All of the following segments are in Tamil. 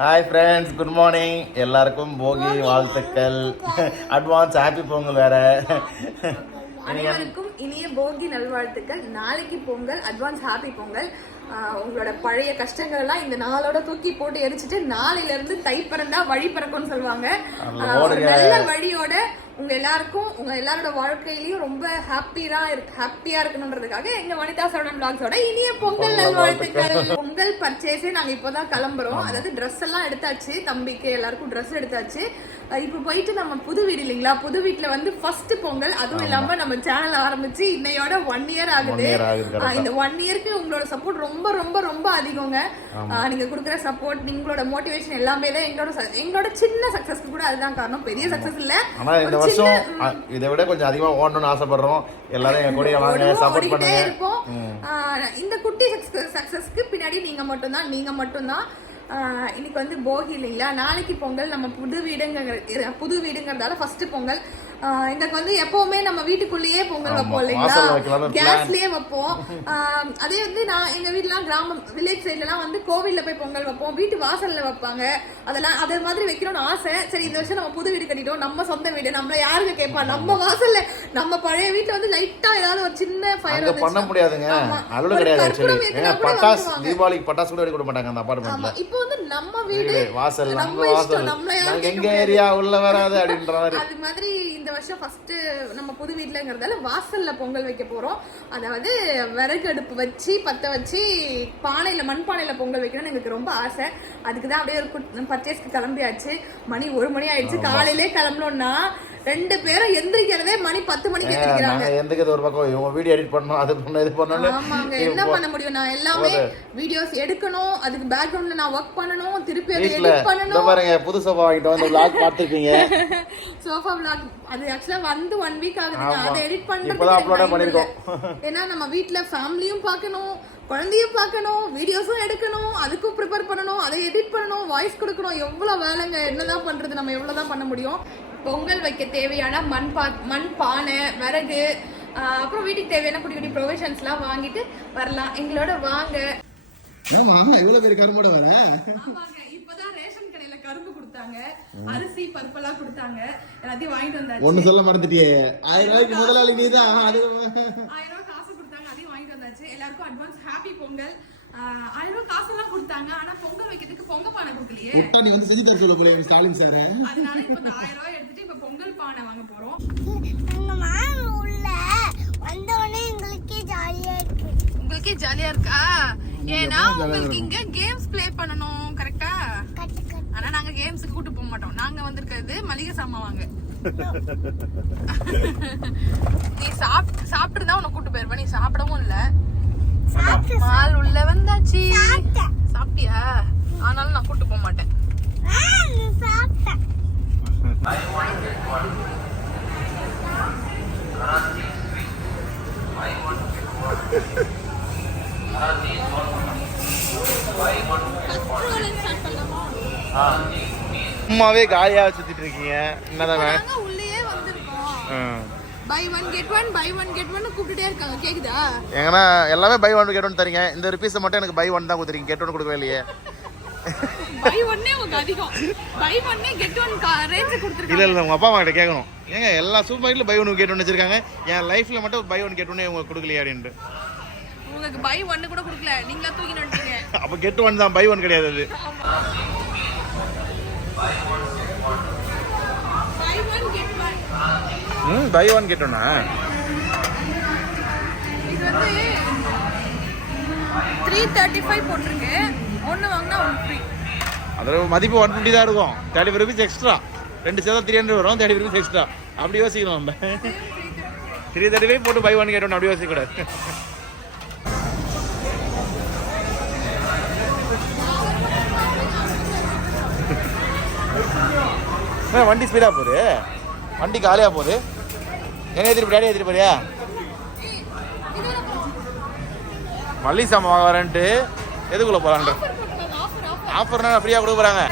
ஹாய் ஃப்ரெண்ட்ஸ் குட் மார்னிங் எல்லாருக்கும் போகி வாழ்த்துக்கள். அட்வான்ஸ் ஹாப்பி பொங்கல் வேற. அனைவருக்கும் இனிய போகி நல்வாழ்த்துக்கள். நாளைக்கு பொங்கல் அட்வான்ஸ் ஹாப்பி பொங்கல். உங்களோட பழைய கஷ்டங்கள் எல்லாம் இந்த நாளோட தூக்கி போட்டு எரிச்சிட்டு நாளையில இருந்து தை பிறந்தா வழி பிறக்கும்னு சொல்லுவாங்க. நல்ல வழியோட உங்க எல்லாருக்கும் உங்க எல்லாரோட வாழ்க்கையிலயும் ரொம்ப ஹாப்பியா இருக்கு ஹாப்பியா இருக்கணுன்றதுக்காக எங்க வனிதா சரவணன் பிளாக்ஸோட இனிய பொங்கல் நல்வாழ்த்துக்கள். பொங்கல் பர்ச்சேஸே நாங்க இப்போதான் கிளம்புறோம். அதாவது ட்ரெஸ் எல்லாம் எடுத்தாச்சு. தம்பிக்கு எல்லாருக்கும் ட்ரெஸ் எடுத்தாச்சு. இப்போ போயிட்டு நம்ம புது வீடு இல்லைங்களா? புது வீட்ல வந்து ஃபர்ஸ்ட் பொங்கல் அதுவும் இல்லாம நம்ம சேனல் ஆரம்பிச்சு இன்னையோட ஒன் இயர் ஆகுது. இந்த ஒன் இயருக்கு உங்களோட சப்போர்ட் ரொம்ப ரொம்ப ரொம்ப அதிகங்க. நீங்க கொடுக்குற சப்போர்ட் நீங்களோட மோட்டிவேஷன் எல்லாமே தான் எங்களோட எங்களோட சின்ன சக்சஸ்க்கு கூட அதுதான் காரணம். பெரிய சக்சஸ் இல்ல. ஆனா இந்த வருஷம் இதை விட கொஞ்சம் அதிகமா ஓடணும்னு ஆசைப்படுறோம். எல்லாரும் என் கூட வாங்க சப்போர்ட் பண்ணுங்க. இந்த குட்டி சக்சஸ்க்கு பின்னாடி நீங்க மட்டும்தான் நீங்க மட்டும்தான் இன்னைக்கு வந்து போகி இல்லைங்களா? நாளைக்கு பொங்கல். நம்ம புது வீடுங்கிற புது வீடுங்கிறதால ஃபர்ஸ்ட் பொங்கல். எங்களுக்கு வந்து எப்பவுமே நம்ம வீட்டுக்குள்ளேயே பொங்கல் வைப்போம் இல்லைங்களா. கேஸ்லயே வைப்போம். அதே வந்து நான் எங்க வீட்லாம் கிராமம் வில்லேஜ் சைட்லலாம் வந்து கோவில்ல போய் பொங்கல் வைப்போம். வீட்டு வாசல்ல வைப்பாங்க. அதெல்லாம் அதே மாதிரி வைக்கணும்னு ஆசை. சரி இந்த வருஷம் நம்ம புது வீடு கட்டிட்டோம். நம்ம சொந்த வீடு. நம்மள யாருங்க கேட்பா நம்ம வாசல்ல நம்ம பழைய வீட்ல வந்து லைட்டா ஏதாவது ஒரு சின்ன ஃபயர் அங்க பண்ண முடியாதுங்க. ஒரு கிடையாது ஆக்சுவலி வந்துருவாங்க. தீபாவளிக்கு பட்டாசு கூட வெடி கொடுக்க மாட்டாங்க அந்த ஆமா. அப்பார்ட்மெண்ட்ல இப்போ வந்து நம்ம வீடு வாசல் நம்ம நம்ம வாசல். கேட்க எங்க. ஏரியா உள்ள வராது அப்படின்ற மாதிரி. அது மாதிரி இந்த வருஷம் ஃபர்ஸ்ட் நம்ம புது வீட்லங்கிறதால வாசல்ல பொங்கல் வைக்க போறோம். அதாவது விறகு அடுப்பு வச்சு பத்த வச்சு பானையில மண் பானையில பொங்கல் வைக்கணும்னு எனக்கு ரொம்ப ஆசை. அதுக்கு தான் அப்படியே ஒரு பர்ச்சேஸ்க்கு கிளம்பியாச்சு. மணி ஒரு மணி ஆயிடுச்சு. காலையிலே கிளம்பணும்னா ரெண்டு பேரும் எந்திரிக்கிறதே மணி பத்து மணிக்கு ஏங்க, எந்திரிக்கிறாங்க. நாங்க எந்துக்கிறது ஒரு பக்கம் இவங்க வீடியோ எடிட் பண்ணணும் அது பண்ணணும் இது பண்ணணும் ஆமாங்க என்ன பண்ண முடியும்? நான் எல்லாமே வீடியோஸ் எடுக்கணும் அதுக்கு பேக்ரவுண்ட்ல நான் ஒர்க் பண்ணணும் திருப்பி அதை எடிட் பண்ணணும். பாருங்க புது சோஃபா வாங்கிட்டு வந்து vlog பார்த்திருப்பீங்க. சோஃபா vlog அது ஆக்சுவலா வந்து ஒன் வீக் ஆகுதுங்க. ஆமா. அதை எடிட் இப்பதான் upload பண்றதுக்கு பண்ணிருக்கோம். ஏன்னா நம்ம வீட்ல ஃபேமிலியும் பார்க்கணும் குழந்தையும் பார்க்கணும் வீடியோஸும் எடுக்கணும் அதுக்கும் ப்ரிப்பேர் பண்ணணும் அதை எடிட் பண்ணணும் வாய்ஸ் கொடுக்கணும். எவ்வளவு வேலைங்க என்னதான் பண்றது நம்ம எவ்வளவுதான் பண்ண முடியும்? பொங்கல் வைக்க தேவையான மண் பா மண் பானை விறகு அப்புறம் வீட்டுக்கு தேவையான குட்டி குட்டி ப்ரொவிஷன்ஸ்லாம் வாங்கிட்டு வரலாம். எங்களோட வாங்க. ஆமா இவ்வளவு பேர் கருமோட வர? ஆமாங்க. இப்பதான் ரேஷன் கடையில கரும்பு கொடுத்தாங்க. அரிசி பருப்பெல்லாம் கொடுத்தாங்க. எல்லாத்தையும் வாங்கிட்டு வந்தாச்சு. ஒண்ணு சொல்ல மறந்துட்டியே. ஆயிரம் ரூபாய்க்கு முதலாளி நீதான். அது ஆயிரம் ரூபாய் காசு கொடுத்தாங்க. அதையும் வாங்கிட்டு வந்தாச்சு. எல்லாருக்கும் அட்வான்ஸ் ஹாப்பி பொங்கல். ஆயிரம் ரூபாய் காசெல்லாம் கொடுத்தாங்க. ஆனா பொங்கல் வைக்கிறதுக்கு பொங்க பானை கொடுக்கலையே. நீ வந்து செஞ்சு தர சொல்ல போல ஸ்டாலின் சார். அதனால இப்ப இந்த ஆயிரம் ரூபாய் எடுத்துட்டு இப்ப பொங்கல் பானை வாங்க போறோம். எங்க மாமா உள்ள வந்த உடனே எங்களுக்கே ஜாலியா இருக்கு. உங்களுக்கே ஜாலியா இருக்கா? ஏன்னா உங்களுக்கு இங்க கேம்ஸ் ப்ளே பண்ணணும் கரெக்டா கட்டு கட்டு. ஆனா நாங்க கேம்ஸுக்கு கூட்டு போக மாட்டோம். நாங்க வந்திருக்கிறது மளிகை சாமான் வாங்க. நீ சாப் சாப்பிட்டு தான் உன்னை கூட்டு போயிருப்ப. நீ சாப்பிடவும் இல்ல. மால் உள்ள வந்தாச்சு. சாப்பிட்டியா? ஆனாலும் நான் கூட்டு போக மாட்டேன். சும்மாவே காலியா சுத்திட்டு இருக்கீங்க. என்னதான்? உள்ளேயே வந்திருக்கோம். Buy one get one buy one get one கூப்பிட்டுட்டே இருக்காங்க. கேக்குதா? எங்கன்னா எல்லாமே பை ஒன் கெட் ஒன் தரீங்க. இந்த ஒரு பீஸை மட்டும் எனக்கு பை ஒன் தான் கொடுத்துறீங்க. கெட் ஒன் கொடுக்கவே இல்லையே. பை ஒன்னே உங்களுக்கு அதிகம். பை ஒன்னே கெட் ஒன் ரேஞ்ச் இல்ல கொடுத்துருக்காங்க. இல்ல உங்க அப்பா அம்மா கிட்ட கேட்கணும் ஏங்க எல்லா சூப்பர் மார்க்கெட்ல பை ஒன் கெட் ஒன் வச்சிருக்காங்க. என் லைஃப்ல மட்டும் பை ஒன் கெட் ஒன் இவங்க கொடுக்கலையே அப்படின்ட்டு. உங்களுக்கு பை ஒன்னு கூட கொடுக்கல. நீங்களா தூக்கி நட்டீங்க அப்ப கெட் ஒன் தான் பை ஒன் கிடையாது அது. ம் பை ஒன் கெட் ஒன்னா இது வந்து த்ரீ தேர்ட்டி ஃபைவ் போட்டிருக்கு. ஒன்று வாங்கினா ஒன் ஃப்ரீ அதில் மதிப்பு ஒன் ஃபிஃப்டி தான் இருக்கும். தேர்ட்டி ஃபைவ் ருபீஸ் எக்ஸ்ட்ரா ரெண்டு சேர்த்தா த்ரீ ஹண்ட்ரட் வரும். தேர்ட்டி ருபீஸ் எக்ஸ்ட்ரா அப்படி யோசிக்கணும் நம்ம. த்ரீ தேர்ட்டி ஃபைவ் போட்டு பை ஒன் கெட் ஒன் அப்படி யோசிக்கக்கூடாது. வண்டி ஸ்பீடாக போகுது? வண்டி காலியாக போகுது. என்ன ஏற்றிட்டு டேடி ஏற்றிட்டு போறியா மல்லி சாமான் வாங்க வரேன்ட்டு. எதுக்குள்ளே போகலான்ற ஆஃபர்னா ஃப்ரீயாக கொடுக்க போகிறாங்க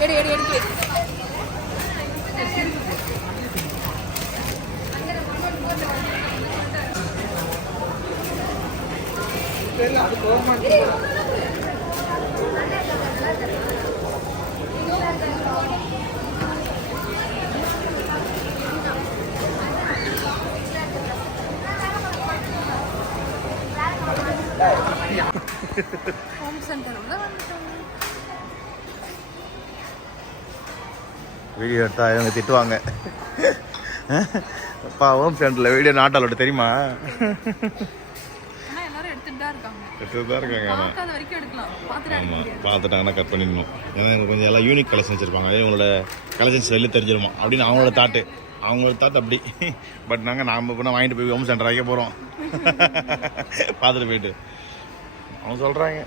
எட்டு எடு எடுத்து வை. ஹோம் சென்டர் உள்ள வந்துட்டோம் வீடியோ எடுத்தா இவங்க திட்டுவாங்க. அப்பா ஹோம் சென்டரில் வீடியோ நாட் தெரியுமா? எடுத்துட்டு தான் இருக்காங்க ஆமாம் பார்த்துட்டாங்கன்னா கட் பண்ணிடணும். ஏன்னா கொஞ்சம் எல்லாம் யூனிக் கலெக்ஷன் வச்சுருப்பாங்க. இவங்களோட கலெக்ஷன்ஸ் வெளில தெரிஞ்சிருமா? அப்படின்னு அவங்களோட தாட்டு அவங்களோட தாட் அப்படி. பட் நாங்கள் நாம் இப்போ வாங்கிட்டு போய் ஹோம் சென்டர் வைக்க போகிறோம் பார்த்துட்டு போயிட்டு. அவங்க சொல்கிறாங்க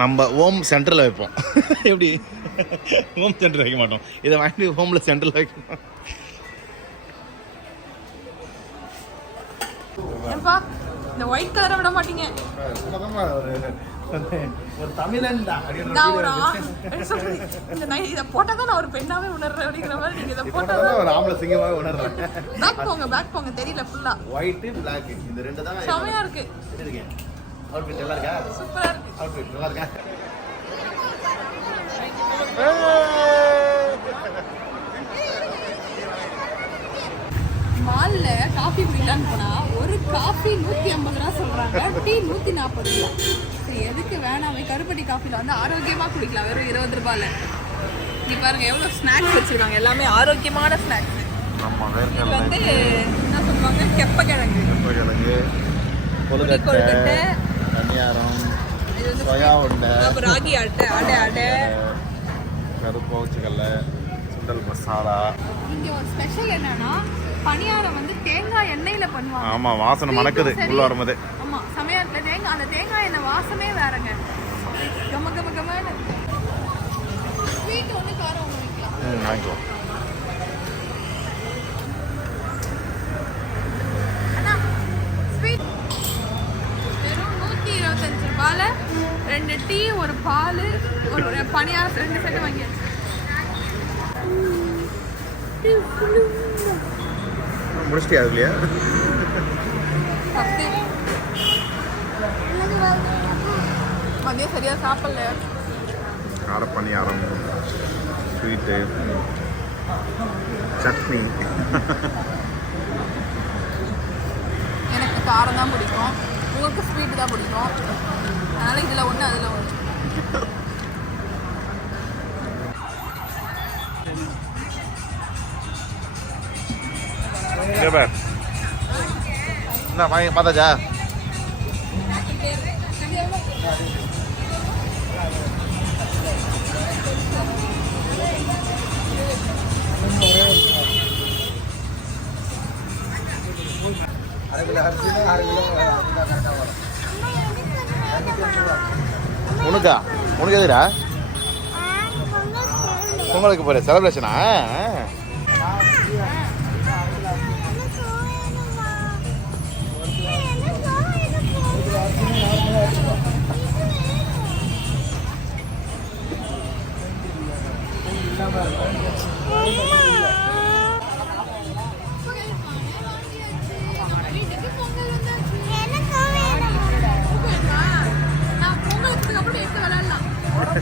நம்ம ஹோம் சென்டரில் வைப்போம். எப்படி? ஹோம் சென்டர் வைக்க மாட்டோம். இதை வாங்கிட்டு ஹோமில் சென்டரில் வைக்கணும் ஏன்பா? இந்த ஒயிட் கலரை விட மாட்டீங்க. ஒரு தமிழன் நான் ஒரு? இந்த நை- இதை போட்டா தான் நான் ஒரு பெண்ணாவே உணர்றேன் அப்படிங்கிற மாதிரி நீங்க இதை போட்டா தான் ஒரு ஆம்பளை சிங்கமாக உணர்றேன். பேக் போங்க பேக் போங்க. தெரியல ஃபுல்லா ஒயிட்டு பிளாக் இந்த ரெண்டு தான் செமையா இருக்கு. அவுட்ஃபிட் நல்லா இருக்கா? சூப்பரா இருக்கு. அவுட்ஃபிட் நல்லா இருக்கா? மால்ல காஃபி குடிக்கலான்னு போனா காஃபி நூத்தி ஐம்பது ரூபா சொல்றாங்க. டீ நூத்தி நாற்பது ரூபா. சரி எதுக்கு வேணாமே. கருப்பட்டி காஃபில வந்து ஆரோக்கியமா குடிக்கலாம். வெறும் இருபது ரூபாயில. நீ பாருங்க எவ்வளவு ஸ்நாக்ஸ் வச்சிருக்காங்க. எல்லாமே ஆரோக்கியமான ஸ்நாக்ஸ் இது வந்து என்ன சொல்லுவாங்க? கெப்பக்கிழங்கு. கிழங்கு கொழுக்கட்டை. தனியாரம் சோயா ராகி அட்டை அடை அடை. கருப்பு அவுச்சுக்கல்ல சுண்டல் மசாலா. இங்க ஒரு ஸ்பெஷல் என்னன்னா பணியாரம் வந்து தேங்காய் எண்ணெயில பண்ணுவாங்க. ஆமாம் வாசனை மணக்குது. உள்ள வரும்போது. ஆமா செமையா தேங்காய் அந்த தேங்காய் எண்ணெய் வாசமே வேறங்க. கம கம கமன்னு. ஸ்வீட் ஒன்று காரம் ஒன்று வைக்கலாம். ம் வாங்கிக்கலாம் அண்ணா ஸ்வீட் வெறும் நூற்றி இருபத்தஞ்சு ரூபாயில ரெண்டு டீ ஒரு பால் ஒரு ஒரு பணியாரம் ரெண்டு செட்டு வாங்கியாச்சு. முடிச்சிட்டியா அதுலையா? மதியம் சரியா சாப்பிடல. கார பணியாரம் ஸ்வீட்டு சட்னி. எனக்கு காரம் தான் பிடிக்கும். உங்களுக்கு ஸ்வீட் தான் பிடிக்கும். அதனால இதில் ஒன்று அதில் ஒன்று இங்கே பார் என்ன வாங்கி பார்த்தாச்சா உனக்கா? உனக்கு எதுடா பொங்கலுக்கு போகிற செலிப்ரேஷனா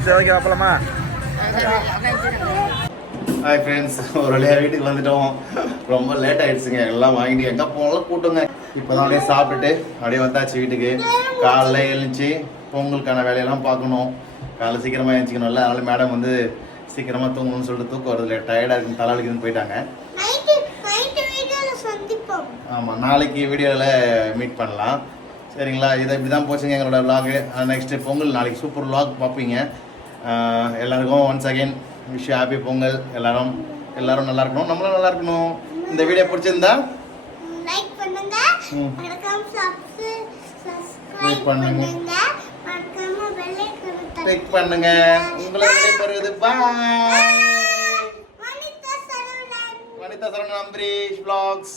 சரி ஓகே ஹாய் ஃப்ரெண்ட்ஸ் ஒரு வழியாக வீட்டுக்கு வந்துட்டோம். ரொம்ப லேட் ஆயிடுச்சுங்க. எல்லாம் வாங்கிட்டு எங்கே போனாலும் கூட்டுங்க. இப்போ தான் அப்படியே சாப்பிட்டுட்டு அப்படியே வந்தாச்சு வீட்டுக்கு. காலைல எழுந்துச்சு. பொங்கலுக்கான வேலையெல்லாம் பார்க்கணும். காலைல சீக்கிரமாக எழுந்திக்கணும்ல அதனால மேடம் வந்து சீக்கிரமாக தூங்கணும்னு சொல்லிட்டு தூக்கம் வருது டயர்டாக இருக்குன்னு தலைவலிக்குன்னு போயிட்டாங்க. நைட்டு நைட்டு வீடியோல சந்திப்போம். ஆமாம் நாளைக்கு வீடியோவில் மீட் பண்ணலாம். சரிங்களா? இதை இப்படி தான் போச்சுங்க எங்களோட vlog. நெக்ஸ்ட்டு பொங்கல் நாளைக்கு சூப்பர் vlog பார்ப்பீங்க. எல்லாருக்கும் once again wish happy Pongal. எல்லாரும் எல்லாரும் நல்லா இருக்கணும். நம்மளும் நல்லா இருக்கணும். இந்த வீடியோ பிடிச்சிருந்தா லைக் பண்ணுங்க. மறக்காம சப்ஸ்கிரைப் பண்ணுங்க. மறக்காம பெல் ஐகானை கிளிக் பண்ணுங்க. உங்களை விடைபெறுவது பாய் வனிதா சரவணன் அம்பரீஷ் vlogs.